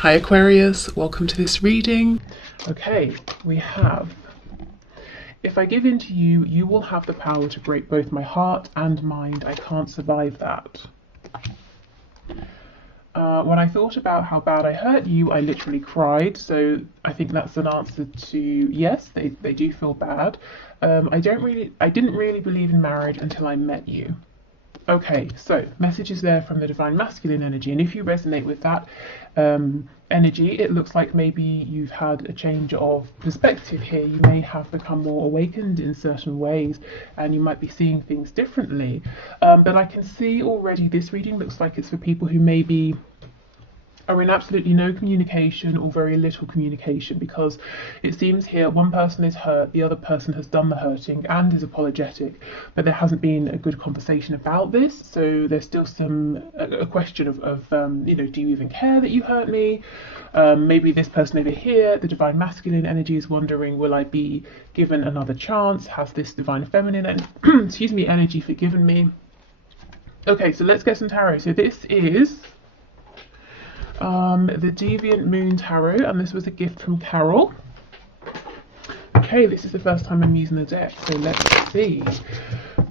Hi Aquarius, welcome to this reading. Okay, we have, if I give in to you, you will have the power to break both my heart and mind. I can't survive that. When I thought about how bad I hurt you, I literally cried. So I think that's an answer to yes, they do feel bad. I didn't really believe in marriage until I met you. Okay, so messages there from the divine masculine energy, and if you resonate with that energy, it looks like maybe you've had a change of perspective here. You may have become more awakened in certain ways, and you might be seeing things differently. But I can see already this reading looks like it's for people who maybe are in absolutely no communication or very little communication, because it seems here one person is hurt, the other person has done the hurting and is apologetic, but there hasn't been a good conversation about this. So there's still a question of do you even care that you hurt me? Maybe this person over here, the divine masculine energy, is wondering, will I be given another chance? Has this divine feminine energy forgiven me? Okay, so let's get some tarot. So this is the Deviant Moon Tarot, and this was a gift from Carol. Okay, this is the first time I'm using the deck, so let's see.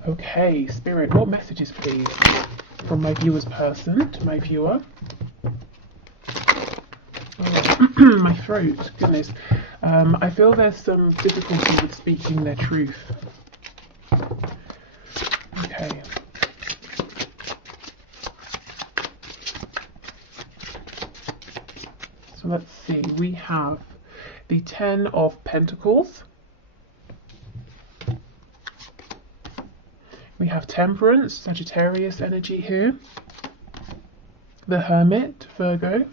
Okay, Spirit, what messages please from my viewer's person to my viewer? Oh, my throat, goodness. I feel there's some difficulty with speaking their truth. Okay. Let's see, we have the Ten of Pentacles. We have Temperance, Sagittarius energy here. The Hermit, Virgo.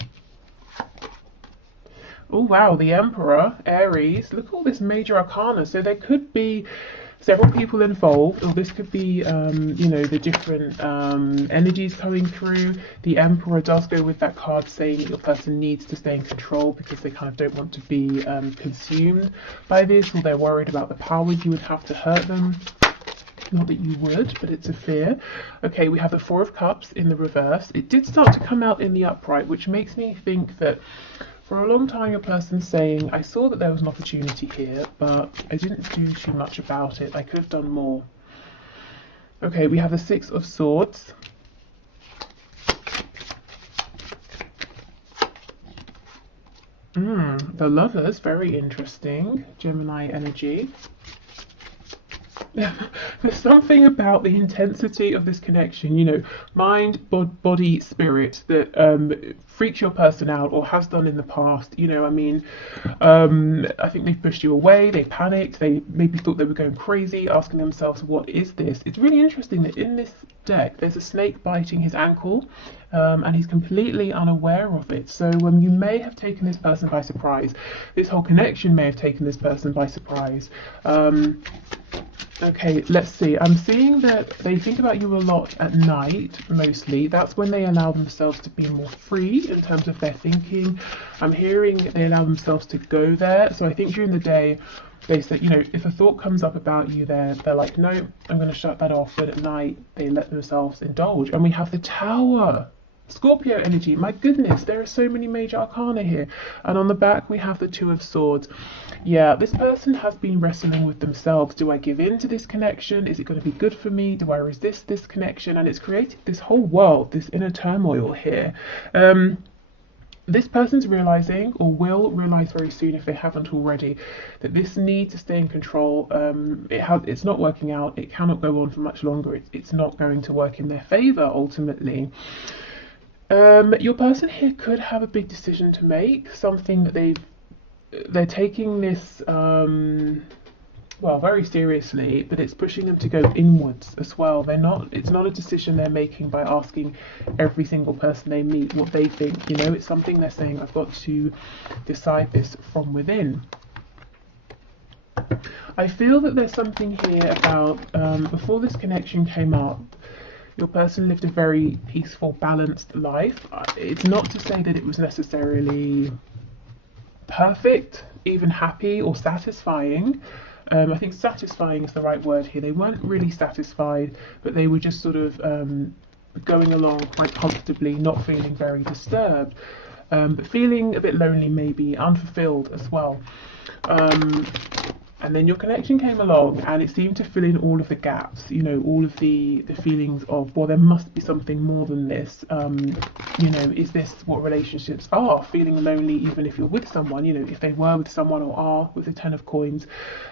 Oh wow, the Emperor, Aries. Look at all this major arcana. So there could be several people involved, or this could be, the different energies coming through. The Emperor does go with that card saying that your person needs to stay in control because they kind of don't want to be consumed by this, or they're worried about the power you would have to hurt them. Not that you would, but it's a fear. Okay, we have the Four of Cups in the reverse. It did start to come out in the upright, which makes me think that for a long time your person's saying, I saw that there was an opportunity here, but I didn't do too much about it. I could have done more. Okay, we have the Six of Swords. The Lovers, very interesting. Gemini energy. There's something about the intensity of this connection, mind, body, spirit, that freaks your person out or has done in the past. I think they've pushed you away, they panicked, they maybe thought they were going crazy, asking themselves, what is this? It's really interesting that in this deck there's a snake biting his ankle, and he's completely unaware of it. So you may have taken this person by surprise. This whole connection may have taken this person by surprise. Okay, let's see. I'm seeing that they think about you a lot at night, mostly. That's when they allow themselves to be more free in terms of their thinking. I'm hearing they allow themselves to go there. So I think during the day, they say, if a thought comes up about you, they're like, no, I'm going to shut that off. But at night, they let themselves indulge. And we have the Tower. Scorpio energy, my goodness, there are so many major arcana here. And on the back we have the Two of Swords. Yeah, this person has been wrestling with themselves. Do I give in to this connection? Is it going to be good for me? Do I resist this connection? And it's created this whole world, this inner turmoil here. This person's realizing, or will realize very soon if they haven't already, that this need to stay in control, it's not working out. It cannot go on for much longer. It's not going to work in their favor ultimately. Your person here could have a big decision to make, something that they're taking this very seriously, but it's pushing them to go inwards as well. It's not a decision they're making by asking every single person they meet what they think. It's something they're saying, I've got to decide this from within. I feel that there's something here about before this connection came up, your person lived a very peaceful, balanced life. It's not to say that it was necessarily perfect, even happy or satisfying. I think satisfying is the right word here. They weren't really satisfied, but they were just sort of going along quite comfortably, not feeling very disturbed. but feeling a bit lonely, maybe unfulfilled as well. And then your connection came along and it seemed to fill in all of the gaps, you know, all of the feelings of, well, there must be something more than this. You know, is this what relationships are? Feeling lonely even if you're with someone, you know, if they were with someone or are with the 10 of coins.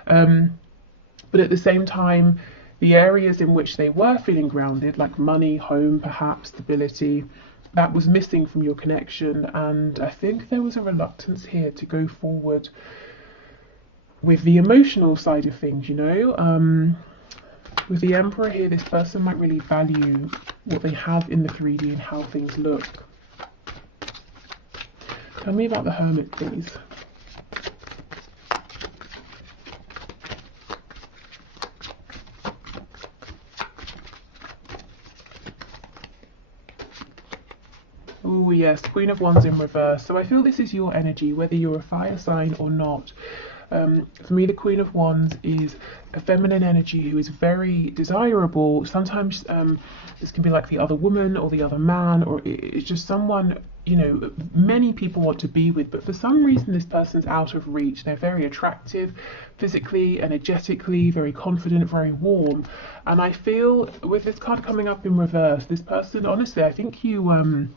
But at the same time, the areas in which they were feeling grounded, like money, home, perhaps, stability, that was missing from your connection. And I think there was a reluctance here to go forward with the emotional side of things, you know. With the Emperor here, this person might really value what they have in the 3D and how things look. Tell me about the Hermit, please. Oh yes, Queen of Wands in reverse. So I feel this is your energy, whether you're a fire sign or not. For me, the Queen of Wands is a feminine energy who is very desirable. Sometimes this can be like the other woman or the other man, or it's just someone, you know, many people want to be with, but for some reason this person's out of reach. They're very attractive, physically, energetically, very confident, very warm. And I feel with this card coming up in reverse, this person, honestly, I think you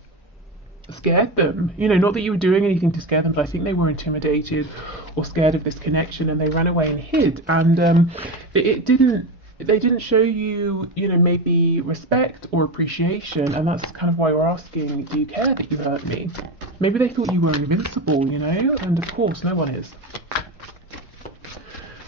scared them, you know, not that you were doing anything to scare them, but I think they were intimidated or scared of this connection and they ran away and hid. And they didn't show you, you know, maybe respect or appreciation, and that's kind of why we're asking, do you care that you hurt me? Maybe they thought you were invincible, you know, and of course no one is.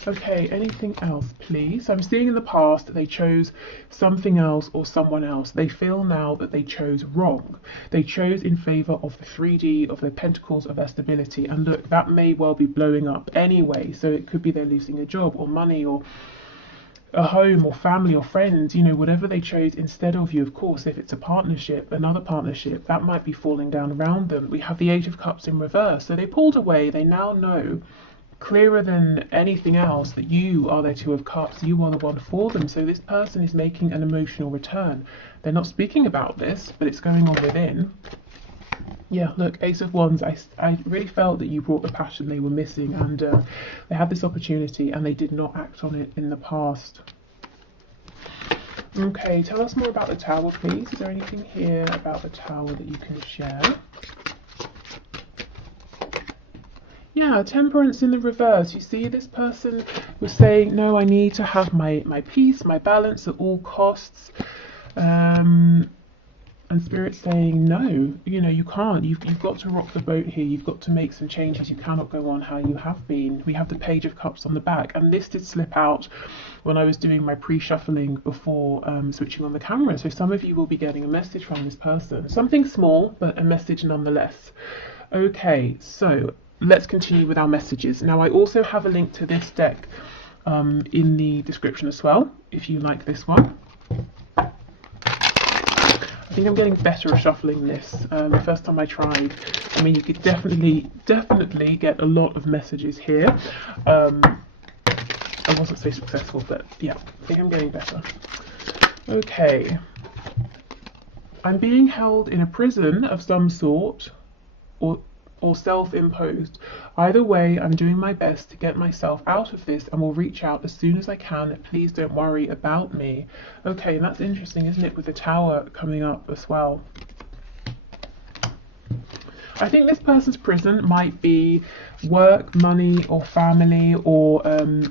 Okay, anything else, please? So I'm seeing in the past that they chose something else or someone else. They feel now that they chose wrong. They chose in favour of the 3D, of the Pentacles, of their stability. And look, that may well be blowing up anyway. So it could be they're losing a job or money or a home or family or friends, you know, whatever they chose instead of you. Of course, if it's a partnership, another partnership, that might be falling down around them. We have the 8 of Cups in reverse. So they pulled away. They now know, clearer than anything else, that you are their 2 of Cups, you are the one for them. So this person is making an emotional return. They're not speaking about this, but it's going on within. Yeah, look, Ace of Wands, I really felt that you brought the passion they were missing, and they had this opportunity and they did not act on it in the past. Okay, tell us more about the Tower, please. Is there anything here about the Tower that you can share? Yeah, Temperance in the reverse. You see, this person was saying, no, I need to have my peace, my balance at all costs. And Spirit's saying, no, you know, you can't. You've got to rock the boat here. You've got to make some changes. You cannot go on how you have been. We have the Page of Cups on the back. And this did slip out when I was doing my pre-shuffling before switching on the camera. So some of you will be getting a message from this person. Something small, but a message nonetheless. Okay, so let's continue with our messages. Now, I also have a link to this deck in the description as well, if you like this one. I think I'm getting better at shuffling this. The first time I tried, I mean, you could definitely get a lot of messages here. I wasn't so successful, but yeah, I think I'm getting better. Okay. I'm being held in a prison of some sort, or self-imposed. Either way, I'm doing my best to get myself out of this and will reach out as soon as I can. Please don't worry about me. Okay, and that's interesting, isn't it, with the Tower coming up as well. I think this person's prison might be work, money, or family, or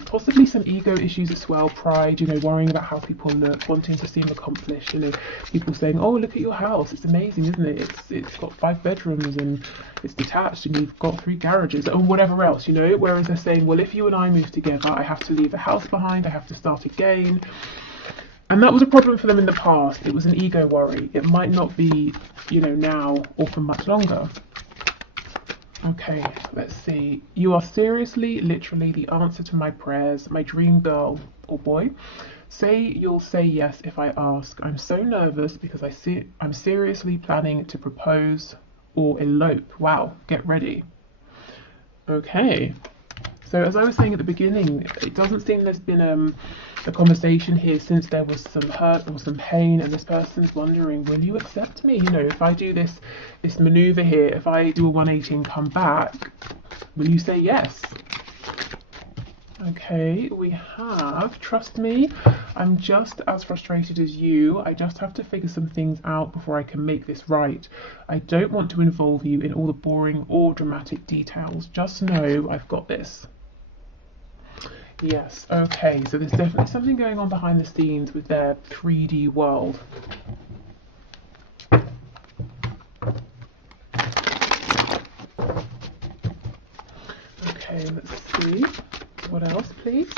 possibly some ego issues as well, pride, you know, worrying about how people look, wanting to seem accomplished, you know, people saying, oh, look at your house, it's amazing, isn't it? It's got 5 bedrooms and it's detached and you've got 3 garages, or whatever else, you know, whereas they're saying, well, if you and I move together, I have to leave the house behind, I have to start again. And that was a problem for them in the past. It was an ego worry. It might not be, you know, now or for much longer. Okay, let's see. You are seriously, literally the answer to my prayers, my dream girl or boy. Say you'll say yes if I ask. I'm so nervous because I'm seriously planning to propose or elope. Wow, get ready. Okay, So as I was saying at the beginning, it doesn't seem there's been a conversation here since there was some hurt or some pain, and this person's wondering, will you accept me? You know, if I do this maneuver here, if I do a 180 and come back, will you say yes? Okay, we have, trust me, I'm just as frustrated as you. I just have to figure some things out before I can make this right. I don't want to involve you in all the boring or dramatic details. Just know I've got this. Yes, okay, so there's definitely something going on behind the scenes with their 3D world. Okay, let's see. What else, please?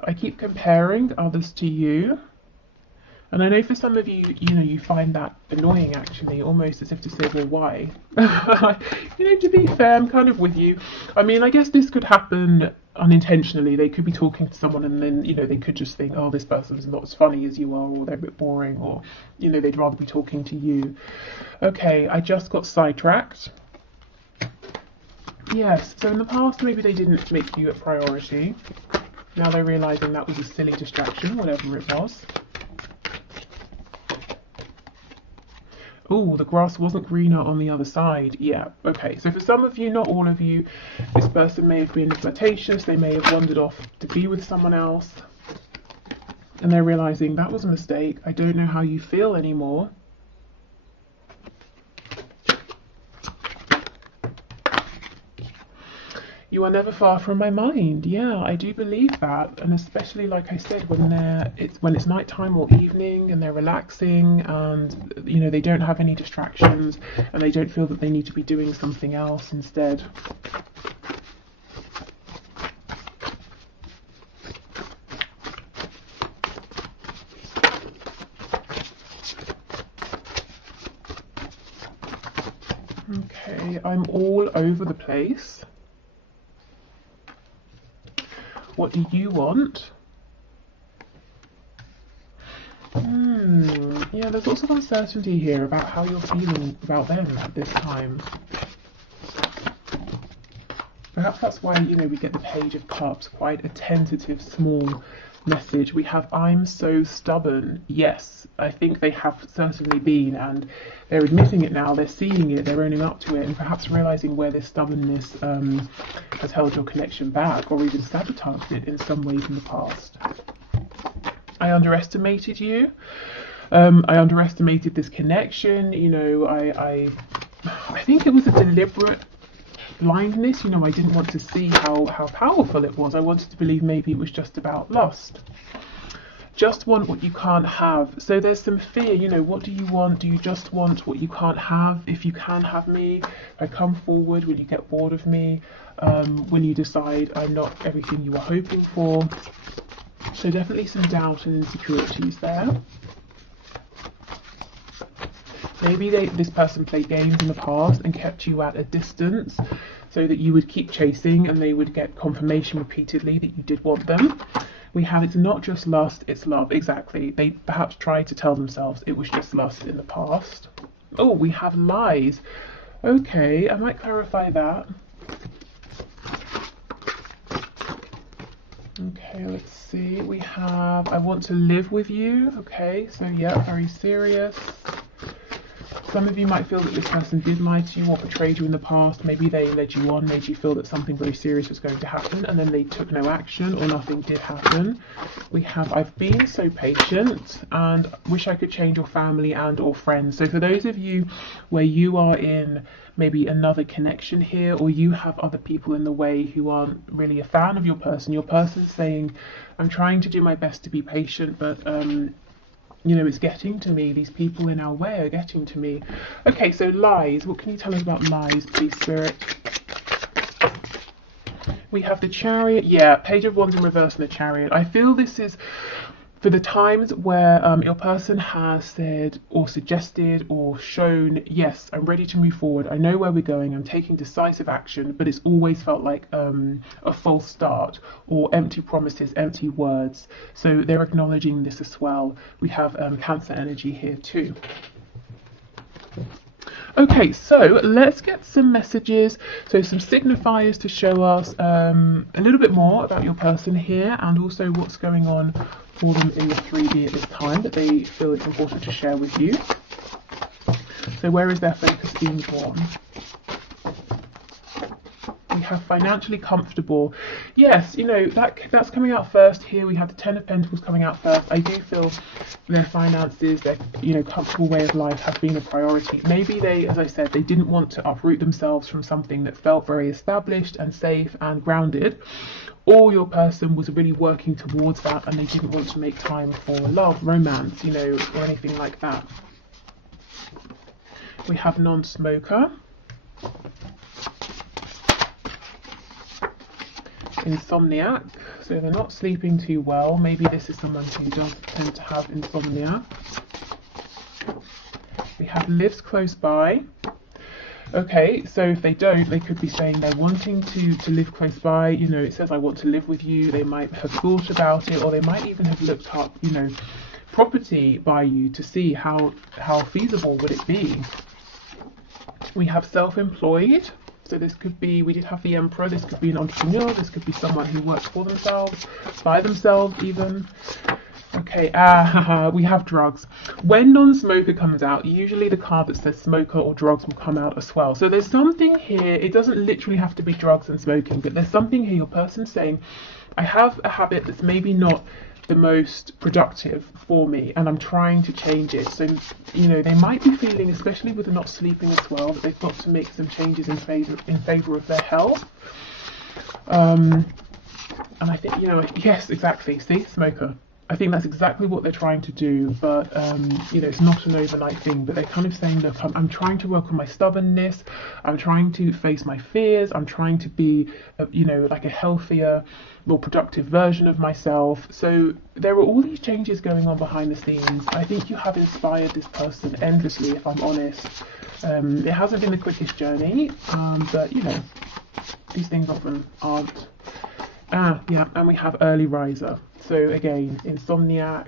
I keep comparing others to you. And I know for some of you, you know, you find that annoying actually, almost as if to say, well, why? You know, to be fair, I'm kind of with you. I mean, I guess this could happen unintentionally. They could be talking to someone and then, you know, they could just think, oh, this person's not as funny as you are, or they're a bit boring, or, you know, they'd rather be talking to you. Okay, I just got sidetracked. Yes, so in the past maybe they didn't make you a priority. Now they're realising that was a silly distraction, whatever it was. Oh, the grass wasn't greener on the other side. Yeah, okay. So for some of you, not all of you, this person may have been flirtatious. They may have wandered off to be with someone else. And they're realising that was a mistake. I don't know how you feel anymore. You are never far from my mind. Yeah, I do believe that, and especially like I said, when it's nighttime or evening and they're relaxing, and you know they don't have any distractions, and they don't feel that they need to be doing something else instead. Okay, I'm all over the place. What do you want? Yeah, there's lots of uncertainty here about how you're feeling about them at this time. Perhaps that's why, you know, we get the Page of Cups, quite a tentative, small message. We have, I'm so stubborn. Yes, I think they have certainly been, and they're admitting it now, they're seeing it, they're owning up to it, and perhaps realising where this stubbornness has held your connection back, or even sabotaged it in some ways in the past. I underestimated you. I underestimated this connection. You know, I think it was a deliberate blindness. You know, I didn't want to see how powerful it was. I wanted to believe maybe it was just about lust. Just want what you can't have. So there's some fear, you know, what do you want? Do you just want what you can't have? If you can have me, if I come forward, will you get bored of me? Will you decide I'm not everything you were hoping for? So definitely some doubt and insecurities there. Maybe this person played games in the past and kept you at a distance so that you would keep chasing and they would get confirmation repeatedly that you did want them. We have, it's not just lust, it's love. Exactly. They perhaps tried to tell themselves it was just lust in the past. Oh, we have lies. Okay, I might clarify that. Okay, let's see. We have, I want to live with you. Okay, so yeah, very serious. Some of you might feel that this person did lie to you or betrayed you in the past. Maybe they led you on, made you feel that something very serious was going to happen, and then they took no action or nothing did happen. We have, I've been so patient and wish I could change your family and or friends. So for those of you where you are in maybe another connection here, or you have other people in the way who aren't really a fan of your person's saying, I'm trying to do my best to be patient, but you know, it's getting to me. These people in our way are getting to me. Okay, so lies. What can you tell us about lies, please, Spirit? We have the Chariot. Yeah, Page of Wands in reverse and the Chariot. I feel this is for the times where your person has said or suggested or shown, yes, I'm ready to move forward. I know where we're going. I'm taking decisive action, but it's always felt like a false start or empty promises, empty words. So they're acknowledging this as well. We have Cancer energy here too. Okay, so let's get some messages, so some signifiers to show us a little bit more about your person here, and also what's going on for them in the 3D at this time that they feel it's important to share with you. So where is their focus being drawn? We have financially comfortable. Yes, you know, that's coming out first here. We have the Ten of Pentacles coming out first. I do feel their finances, their, you know, comfortable way of life has been a priority. Maybe they, as I said, they didn't want to uproot themselves from something that felt very established and safe and grounded, or your person was really working towards that and they didn't want to make time for love, romance, you know, or anything like that. We have non-smoker. Insomniac, so they're not sleeping too well. Maybe this is someone who does tend to have insomnia. We have lives close by. Okay, so if they don't, they could be saying they're wanting to live close by. You know, it says I want to live with you. They might have thought about it, or they might even have looked up, you know, property by you to see how feasible would it be. We have self-employed. So this could be, we did have the Emperor, this could be an entrepreneur, this could be someone who works for themselves, by themselves even. Okay, we have drugs. When non-smoker comes out, usually the card that says smoker or drugs will come out as well. So there's something here, it doesn't literally have to be drugs and smoking, but there's something here, your person's saying, I have a habit that's maybe not the most productive for me and I'm trying to change it. So, you know, they might be feeling, especially with the not sleeping as well, that they've got to make some changes in favor of their health. And I think, you know, yes, exactly, see, smoker. I think that's exactly what they're trying to do, but you know, it's not an overnight thing, but they're kind of saying, look, I'm trying to work on my stubbornness, I'm trying to face my fears, I'm trying to be, you know, like a healthier, more productive version of myself. So there are all these changes going on behind the scenes. I think you have inspired this person endlessly, if I'm honest. It hasn't been the quickest journey, but you know, these things often aren't. Yeah, and we have early riser. So again, insomniac,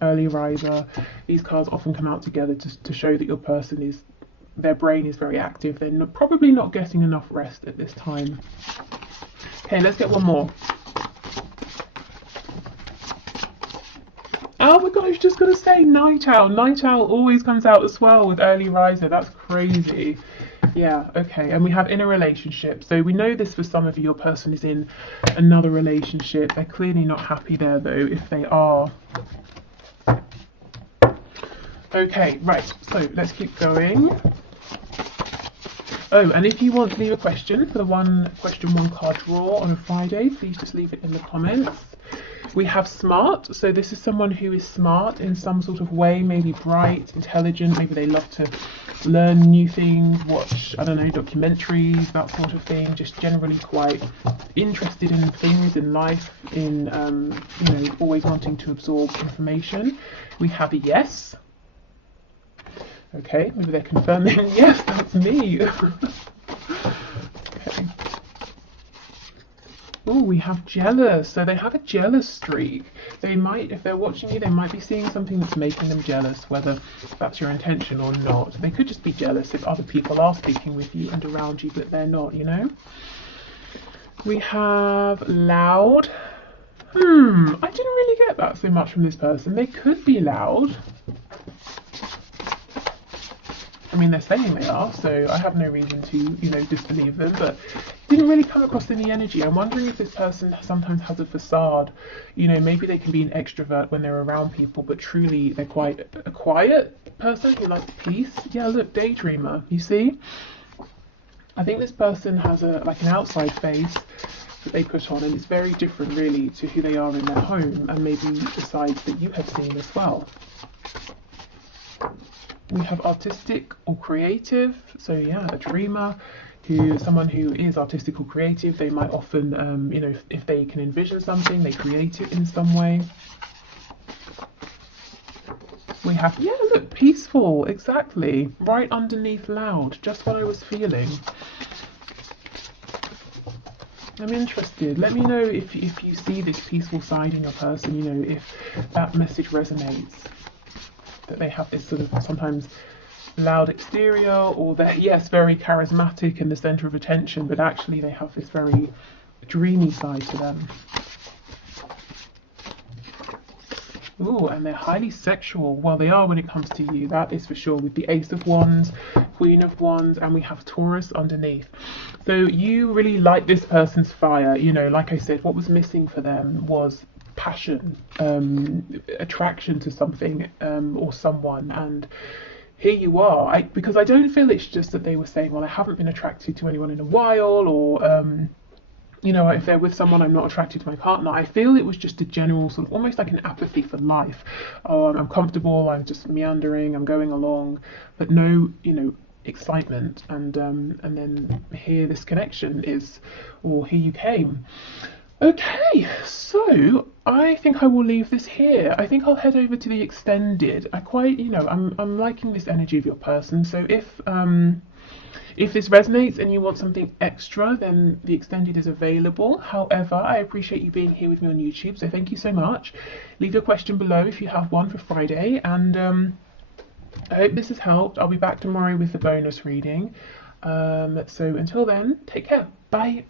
early riser. These cards often come out together to show that your person is, their brain is very active. They're probably not getting enough rest at this time. Okay, let's get one more. Oh my gosh, just gonna say night owl. Night owl always comes out as well with early riser. That's crazy. Yeah, okay, and we have in a relationship. So we know this for some of you, your person is in another relationship. They're clearly not happy there though, if they are. Okay, right, so let's keep going. Oh, and if you want to leave a question for the question one card draw on a Friday, please just leave it in the comments. We have smart, so this is someone who is smart in some sort of way, maybe bright, intelligent, maybe they love to learn new things, watch, I don't know, documentaries, that sort of thing, just generally quite interested in things in life, in, you know, always wanting to absorb information. We have a yes. Okay, maybe they're confirming, yes, that's me. Okay. Oh, we have jealous. So they have a jealous streak. They might, if they're watching you, they might be seeing something that's making them jealous, whether that's your intention or not. They could just be jealous if other people are speaking with you and around you, but they're not, you know. We have loud. I didn't really get that so much from this person. They could be loud. I mean, they're saying they are, so I have no reason to, you know, disbelieve them, but didn't really come across any energy. I'm wondering if this person sometimes has a facade. You know, maybe they can be an extrovert when they're around people, but truly they're quite a quiet person who likes peace. Yeah, look, daydreamer, you see? I think this person has like an outside face that they put on, and it's very different really to who they are in their home, and maybe the sides that you have seen as well. We have artistic or creative, so yeah, a dreamer, someone who is artistic or creative. They might often, you know, if they can envision something, they create it in some way. We have, yeah, look, peaceful, exactly, right underneath loud, just what I was feeling. I'm interested. Let me know if you see this peaceful side in your person, you know, if that message resonates. That they have this sort of sometimes loud exterior, or they're, yes, very charismatic and the center of attention, but actually they have this very dreamy side to them. Ooh, and they're highly sexual. Well, they are when it comes to you, that is for sure, with the Ace of Wands, Queen of Wands, and we have Taurus underneath. So you really like this person's fire. You know, like I said, what was missing for them was passion, attraction to something or someone. And here you are. Because I don't feel it's just that they were saying, well, I haven't been attracted to anyone in a while, or you know, if they're with someone, I'm not attracted to my partner. I feel it was just a general sort of almost like an apathy for life. Oh, I'm comfortable, I'm just meandering, I'm going along, but no, you know, excitement. And then here this connection is, or here you came. Okay, so I think I will leave this here. I think I'll head over to the extended. I quite, you know, I'm liking this energy of your person. So if this resonates and you want something extra, then the extended is available. However, I appreciate you being here with me on YouTube, so thank you so much. Leave your question below if you have one for Friday, and I hope this has helped. I'll be back tomorrow with the bonus reading. So until then, take care. Bye.